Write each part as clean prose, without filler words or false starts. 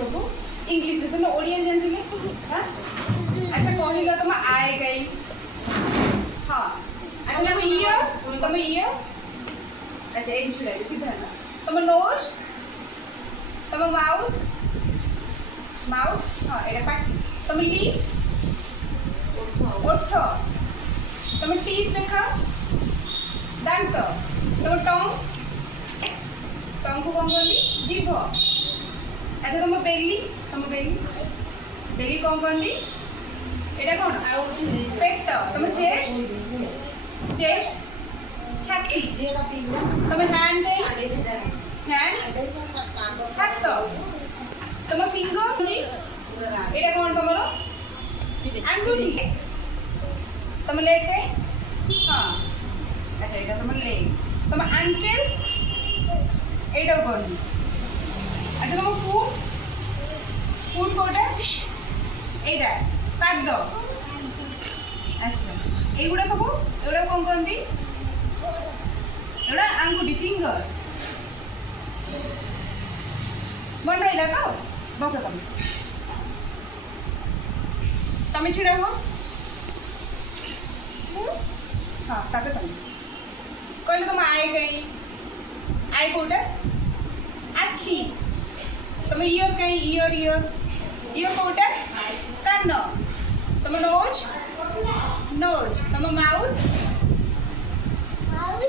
सब इंग्लिश रे ओडिया जानथिले हां अच्छा कहलिला तुम आए गई हां अच्छा तुम ईयर अच्छा एक छुड़ा सीधा ना तुम नोज तुम माउथ हां एटा पाटी तुम लिप ओठ तुम टीथ देखा दांत तुम टंग को कौन कहती जीभ अच्छा तुम बेली कौन कहती एटा कौन पेट तुम चेस्ट छाती तुम हैंड हाथ तुम फिंगर एटा कौन तुम आंगुठी तुम लेग हाँ अच्छा एटा तुम लेग तुम एंकल एटा कहती अच्छा तुम फुट कोटा एटा पाद अच्छा एगुड़ा सब एगुड़ा कौन कहती एगुड़ा आंगुठी फिंगर मन रहा तो बस तुम छिड़ा हो हाँ ताके तुम कहले तुम आए गई आई कोटा आखी तुम ईयर कहीं ईयर कोटा कान तुम नोज तुम माउथ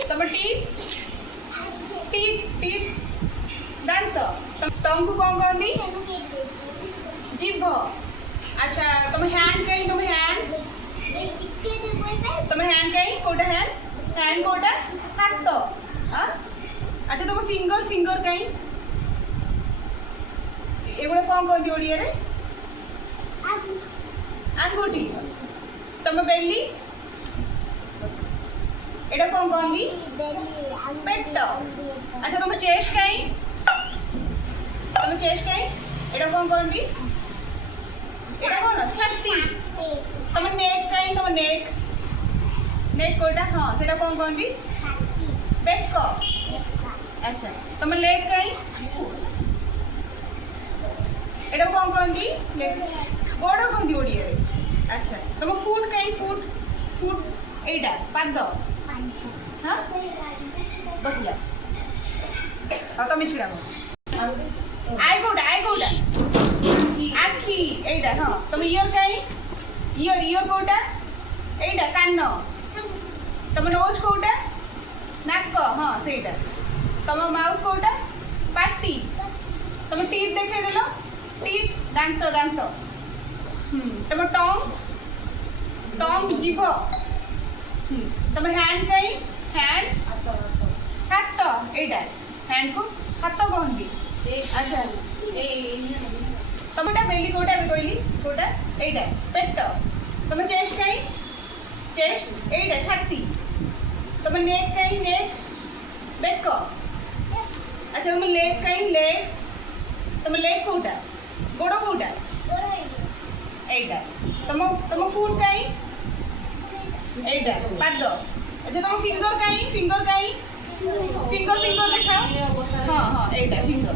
तुम टीथ दांत टंग को कौन कहती जीभ अच्छा तुम हैंड कहीं कहीं कोटा हैंड कोटा हाथ हाँ अच्छा तुम फिंगर कहीं एगुड़ा कौन कहती ओडिया रे आंगुठी तुम बेली एटा कौन कहती पेट अच्छा तुम चेस्ट कहीं एटा कौन कहती एटा कौन छाती तुम नेक कहीं तुम नेक कोटा हाँ सेटा कौन कहती बेक अच्छा तुम लेग कहीं एटा कौन कहती गोड़ कहती ओडिया रे अच्छा तुम फुट कहीं फुट एटा पाद हाँ बस जा हाँ तुम छिड़ा आई कोटा आखी एटा हाँ तुम ईयर कहीं ईयर कोटा एटा कान तुम नोज कोटा नाक हाँ सेटा तुम माउथ कोटा पाटी तुम टीथ देखे देल टीथ दांत तुम टंग जीभ तुम हैंड कहीं हाथ एटा हैंड को हाथ कहती अच्छा तुम एटा बेली कोटा भी कहली कोटा एटा पेट तुम चेस्ट कहीं एटा छाती तुम नेक कहीं बेक अच्छा तुम लेग कहीं तुम लेग कोटा गोड़ कोटा एटा तुम फुट कहीं एटा पाद अच्छा तुम फिंगर कहीं फिंगर देखा हाँ एटा फिंगर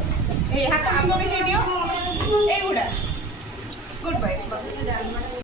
हाथ फिंगर देखा दियो एगुड़ा गुड बाय बस